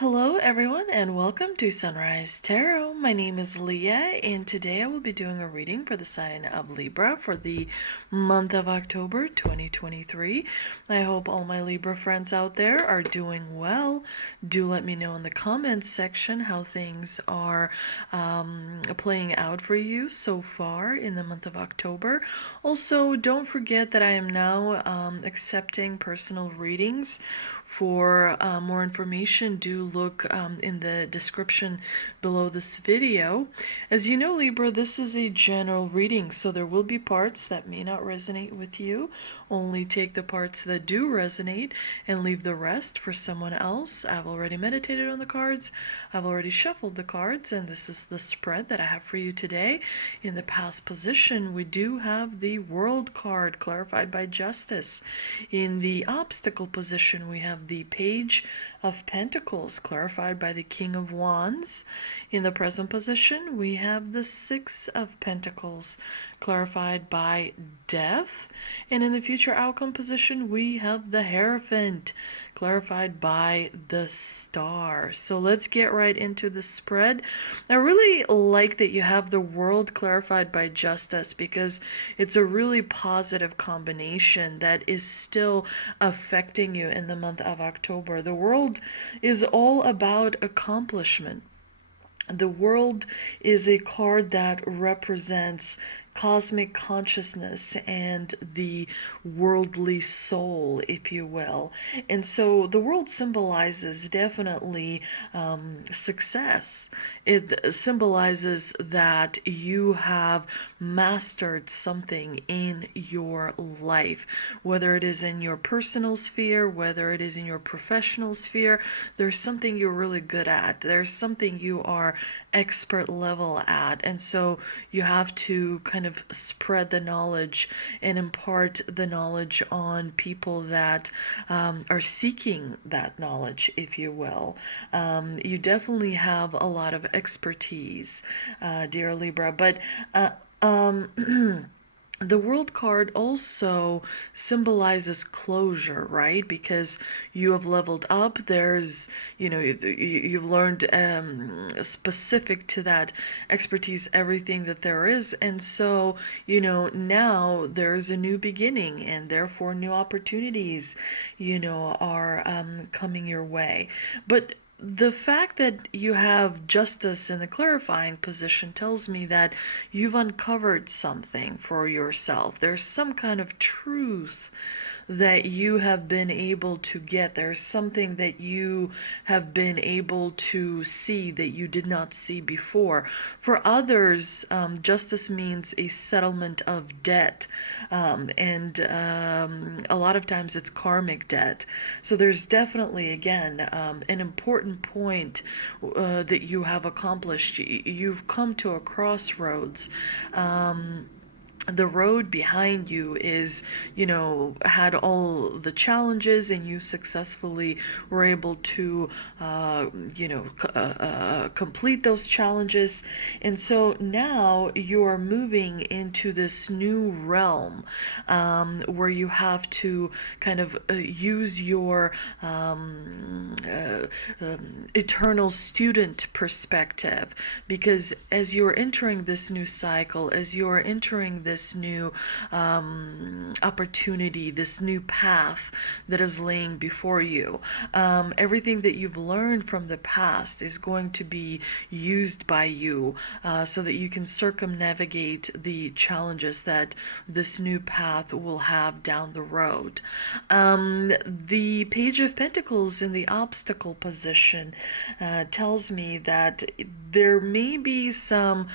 Hello, everyone, and welcome to Sunrise Tarot. My name is Leah, and today I will be doing a reading for the sign of Libra for the month of October 2023. I hope all my Libra friends out there are doing well. Do let me know in the comments section how things are playing out for you so far in the month of October. Also, don't forget that I am now accepting personal readings. For more information, do look in the description below this video. As you know, Libra, this is a general reading, so there will be parts that may not resonate with you. Only take the parts that do resonate and leave the rest for someone else. I've already meditated on the cards. I've already shuffled the cards, and this is the spread that I have for you today. In the past position, we do have the World card clarified by Justice. In the obstacle position, we have the Page of Pentacles clarified by the King of Wands. In the present position, we have the Six of Pentacles clarified by Death. And in the future outcome position, we have the Hierophant clarified by the Star. So let's get right into the spread. I really like that you have the World clarified by Justice because it's a really positive combination that is still affecting you in the month of October. The World is all about accomplishment. The World is a card that represents cosmic consciousness and the worldly soul, if you will. And so the World symbolizes definitely success. It symbolizes that you have mastered something in your life, whether it is in your personal sphere, whether it is in your professional sphere. There's something you're really good at. There's something you are expert level at. And so you have to kind of spread the knowledge and impart the knowledge on people that are seeking that knowledge, if you will. You definitely have a lot of expertise, dear Libra, but the World card also symbolizes closure, right? Because you have leveled up. There's, you've learned specific to that expertise everything that there is. And so, now there's a new beginning and therefore new opportunities, are coming your way. But the fact that you have Justice in the clarifying position tells me that you've uncovered something for yourself. There's some kind of truth that you have been able to get. There's something that you have been able to see that you did not see before. For others, justice means a settlement of debt, and a lot of times it's karmic debt. So there's definitely, again, an important point that you have accomplished. You've come to a crossroads. The road behind you is, had all the challenges, and you successfully were able to, complete those challenges. And so now you're moving into this new realm where you have to kind of use your eternal student perspective, because as you're entering this new cycle, as you're entering this new opportunity, this new path that is laying before you, everything that you've learned from the past is going to be used by you so that you can circumnavigate the challenges that this new path will have down the road. The Page of Pentacles in the obstacle position tells me that there may be some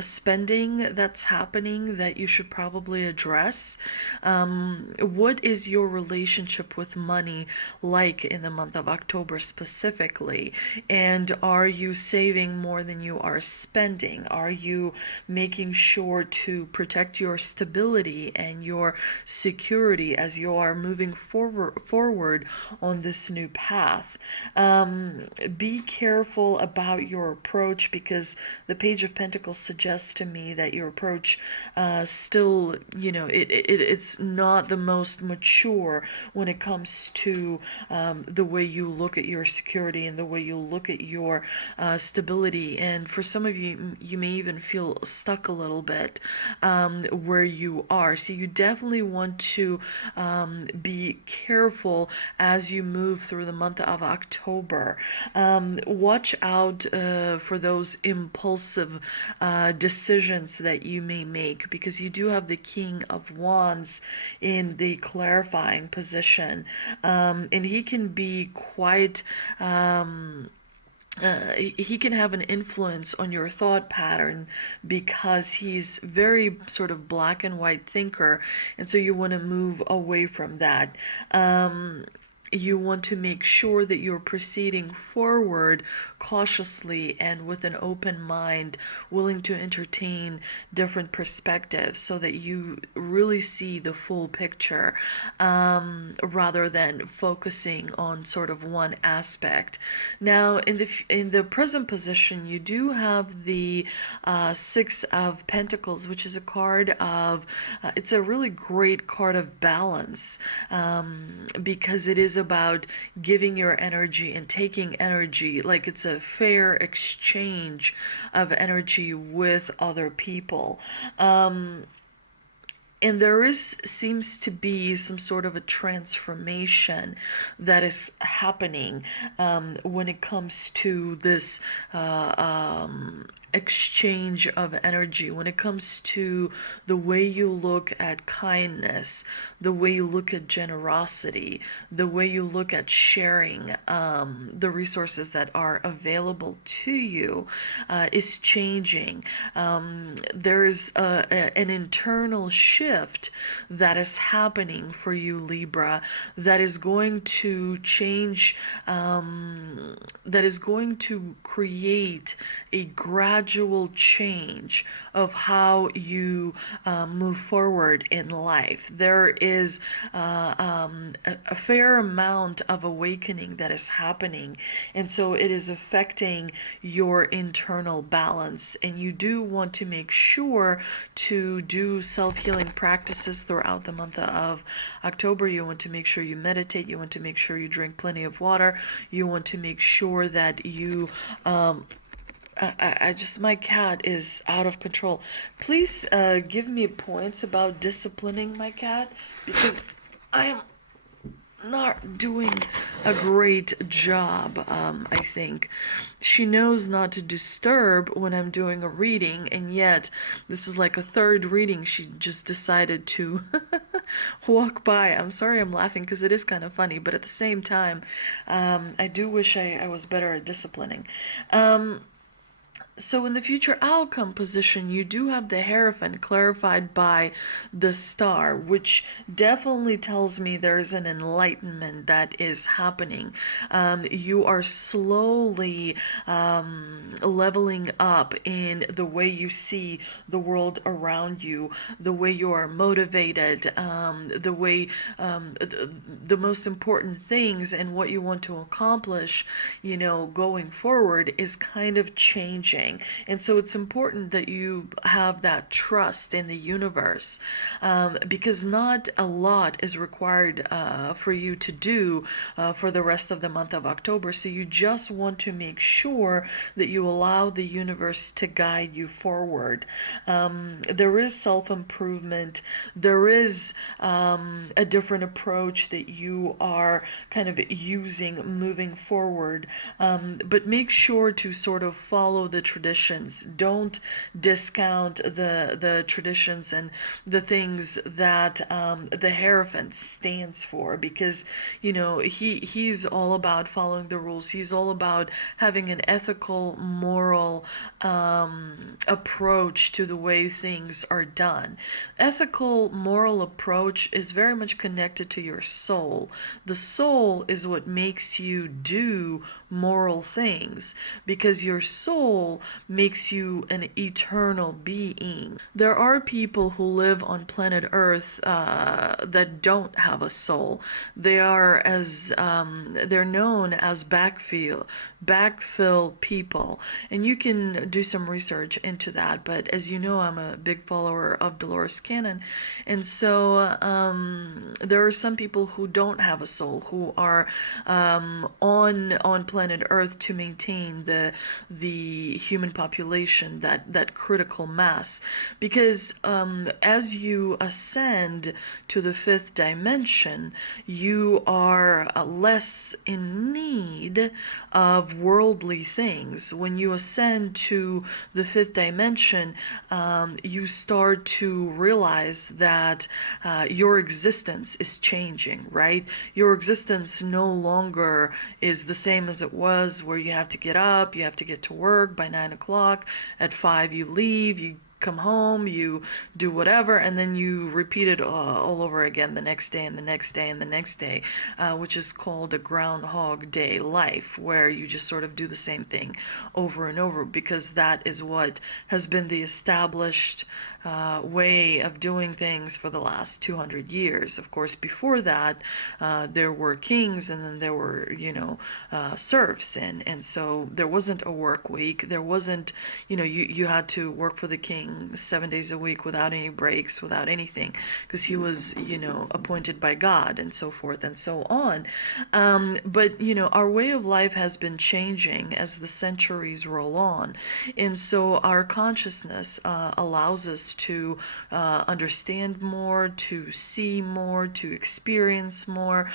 spending that's happening that you should probably address. What is your relationship with money like in the month of October specifically? And are you saving more than you are spending? Are you making sure to protect your stability and your security as you are moving forward on this new path? Be careful about your approach, because the Page of Pentacles suggests to me that your approach approach still, it's not the most mature when it comes to the way you look at your security and the way you look at your stability. And for some of you, you may even feel stuck a little bit where you are. So you definitely want to be careful as you move through the month of October. Watch out for those impulsive decisions that you may make, because you do have the King of Wands in the clarifying position, and he can be quite he can have an influence on your thought pattern because he's very sort of black and white thinker, and so you want to move away from that. You want to make sure that you're proceeding forward cautiously and with an open mind, willing to entertain different perspectives so that you really see the full picture, rather than focusing on sort of one aspect. Now, in the present position, you do have the Six of Pentacles, which is a card of it's a really great card of balance, because it is about giving your energy and taking energy, like it's a fair exchange of energy with other people. And there seems to be some sort of a transformation that is happening when it comes to this exchange of energy, when it comes to the way you look at kindness, the way you look at generosity, the way you look at sharing the resources that are available to you is changing. There's an internal shift that is happening for you, Libra, that is going to change, that is going to create a gradual change of how you move forward in life. There is a fair amount of awakening that is happening, and so it is affecting your internal balance. And you do want to make sure to do self-healing practices throughout the month of October. You want to make sure you meditate. You want to make sure you drink plenty of water. You want to make sure that you my cat is out of control. Please give me points about disciplining my cat, because I am not doing a great job. I think she knows not to disturb when I'm doing a reading, and yet this is like a third reading she just decided to walk by. I'm sorry I'm laughing because it is kind of funny, but at the same time, I do wish I was better at disciplining. So in the future outcome position, you do have the Hierophant clarified by the Star, which definitely tells me there's an enlightenment that is happening. You are slowly leveling up in the way you see the world around you, the way you are motivated, the way the most important things and what you want to accomplish, going forward is kind of changing. And so it's important that you have that trust in the universe, because not a lot is required for you to do for the rest of the month of October. So you just want to make sure that you allow the universe to guide you forward. There is self-improvement. There is a different approach that you are kind of using moving forward. But make sure to sort of follow the traditions. Don't discount the traditions and the things that the Hierophant stands for, because he's all about following the rules. He's all about having an ethical, moral approach to the way things are done. Ethical, moral approach is very much connected to your soul. The soul is what makes you do moral things, because your soul makes you an eternal being. There are people who live on planet Earth that don't have a soul. They are they're known as backfill people. And you can do some research into that. But as you know, I'm a big follower of Dolores Cannon. And so there are some people who don't have a soul, who are on planet Earth to maintain the human population, that critical mass. Because as you ascend to the fifth dimension, you are less in need of worldly things. When you ascend to the fifth dimension, you start to realize that your existence is changing, right? Your existence no longer is the same as it was, where you have to get up, you have to get to work by 9 o'clock, at 5 you leave, you come home, you do whatever, and then you repeat it all over again the next day and the next day and the next day, which is called a Groundhog Day life, where you just sort of do the same thing over and over, because that is what has been the established way of doing things for the last 200 years. Of course, before that, there were kings, and then there were, serfs, and so there wasn't a work week. There wasn't, you had to work for the king 7 days a week without any breaks, without anything, because he was, appointed by God, and so forth and so on. But, our way of life has been changing as the centuries roll on. And so our consciousness allows us to understand more, to see more, to experience more.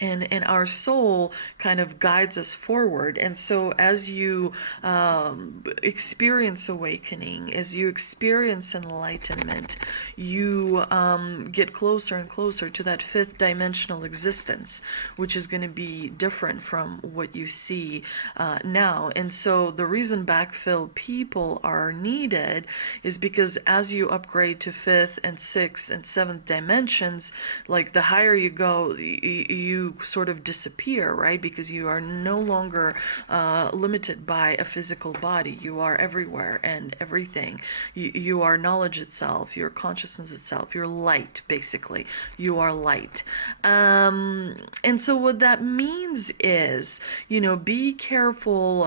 And our soul kind of guides us forward. And so as you experience awakening, as you experience enlightenment, you get closer and closer to that fifth dimensional existence, which is going to be different from what you see now. And so the reason backfill people are needed is because as you upgrade to fifth and sixth and seventh dimensions, like the higher you go, you sort of disappear, right? Because you are no longer limited by a physical body. You are everywhere and everything. You are knowledge itself, your consciousness itself, your light, basically. You are light. And so what that means is, be careful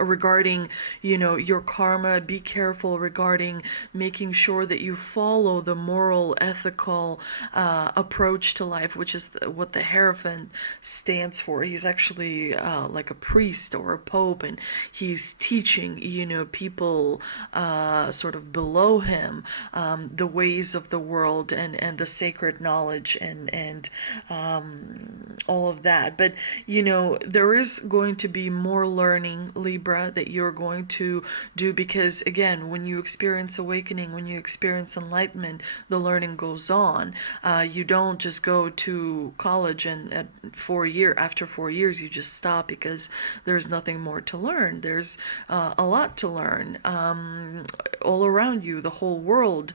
regarding, your karma. Be careful regarding making sure that you follow the moral, ethical approach to life, which is what the Hierophant stands for. He's actually like a priest or a pope, and he's teaching, people sort of below him the ways of the world and the sacred knowledge and all of that. But, there is going to be more learning, Libra, that you're going to do, because, again, when you experience awakening, when you experience enlightenment, the learning goes on. You don't just go to college and after 4 years you just stop because there's nothing more to learn. There's a lot to learn all around you, the whole world,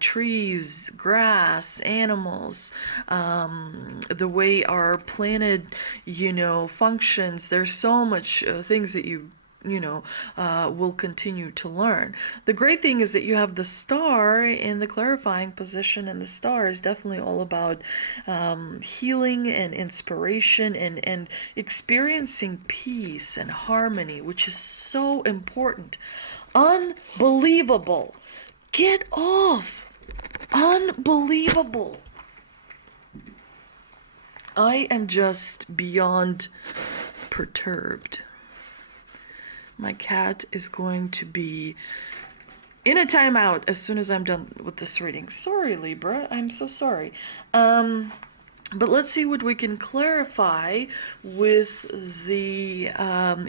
trees, grass, animals, the way our planet functions. There's so much things that you will continue to learn. The great thing is that you have the star in the clarifying position, and the star is definitely all about healing and inspiration and experiencing peace and harmony, which is so important. Unbelievable. Get off. Unbelievable. I am just beyond perturbed. My cat is going to be in a timeout as soon as I'm done with this reading. Sorry, Libra. I'm so sorry. But let's see what we can clarify with the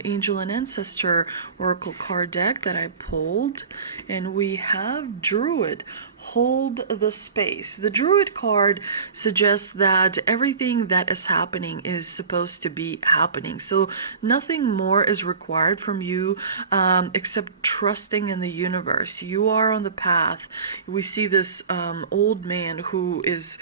Angel and Ancestor Oracle card deck that I pulled. And we have Druid. Hold the space. The Druid card suggests that everything that is happening is supposed to be happening. So nothing more is required from you except trusting in the universe. You are on the path. We see this old man who is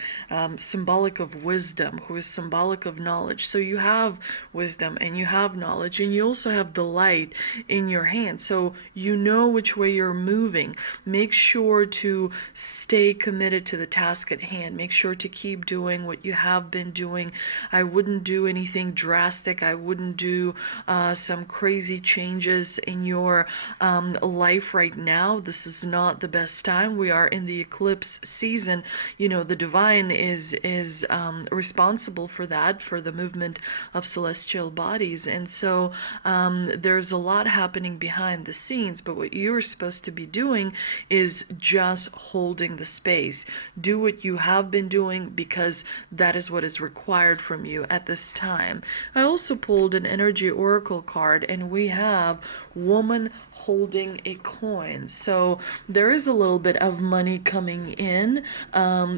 symbolic of wisdom. wisdom, who is symbolic of knowledge. So you have wisdom and you have knowledge, and you also have the light in your hand. So you know which way you're moving. Make sure to stay committed to the task at hand. Make sure to keep doing what you have been doing. I wouldn't do anything drastic. I wouldn't do some crazy changes in your life right now. This is not the best time. We are in the eclipse season. You know, the divine is responsible for that, for the movement of celestial bodies. And so there's a lot happening behind the scenes, but what you're supposed to be doing is just holding the space. Do what you have been doing, because that is what is required from you at this time. I also pulled an energy oracle card, and we have woman holding a coin. So there is a little bit of money coming in.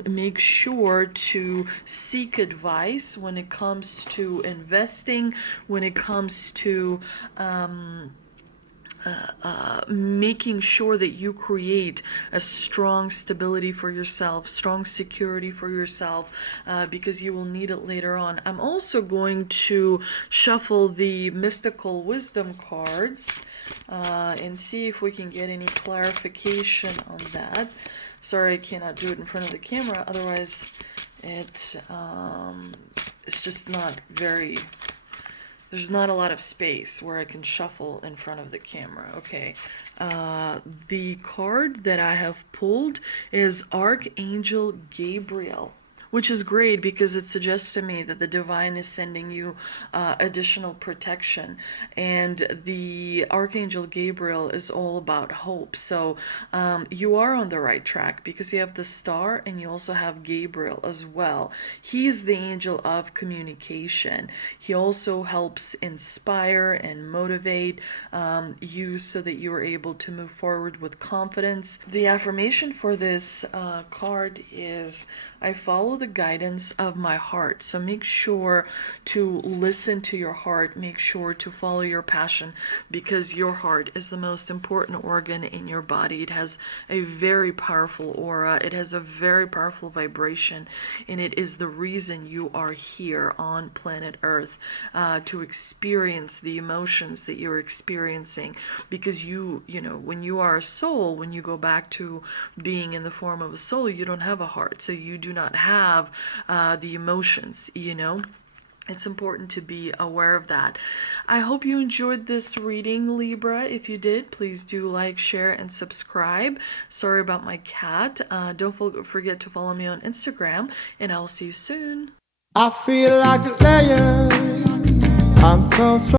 Make sure to seek advice when it comes to investing, when it comes to making sure that you create a strong stability for yourself, strong security for yourself, because you will need it later on. I'm also going to shuffle the mystical wisdom cards and see if we can get any clarification on that. Sorry, I cannot do it in front of the camera, otherwise it's just not very... There's not a lot of space where I can shuffle in front of the camera. Okay. The card that I have pulled is Archangel Gabriel, which is great because it suggests to me that the divine is sending you additional protection. And the Archangel Gabriel is all about hope. So you are on the right track, because you have the star and you also have Gabriel as well. He is the angel of communication. He also helps inspire and motivate you so that you are able to move forward with confidence. The affirmation for this card is, I follow the guidance of my heart. So make sure to listen to your heart. Make sure to follow your passion, because your heart is the most important organ in your body. It has a very powerful aura. It has a very powerful vibration, and it is the reason you are here on planet Earth, to experience the emotions that you're experiencing. Because you know, when you are a soul, when you go back to being in the form of a soul, you don't have a heart. So you do not have the emotions, you know. It's important to be aware of that. I hope you enjoyed this reading, Libra. If you did, please do like, share, and subscribe. Sorry about my cat. Don't forget to follow me on Instagram, and I'll see you soon. I feel like a lion. I'm so strong.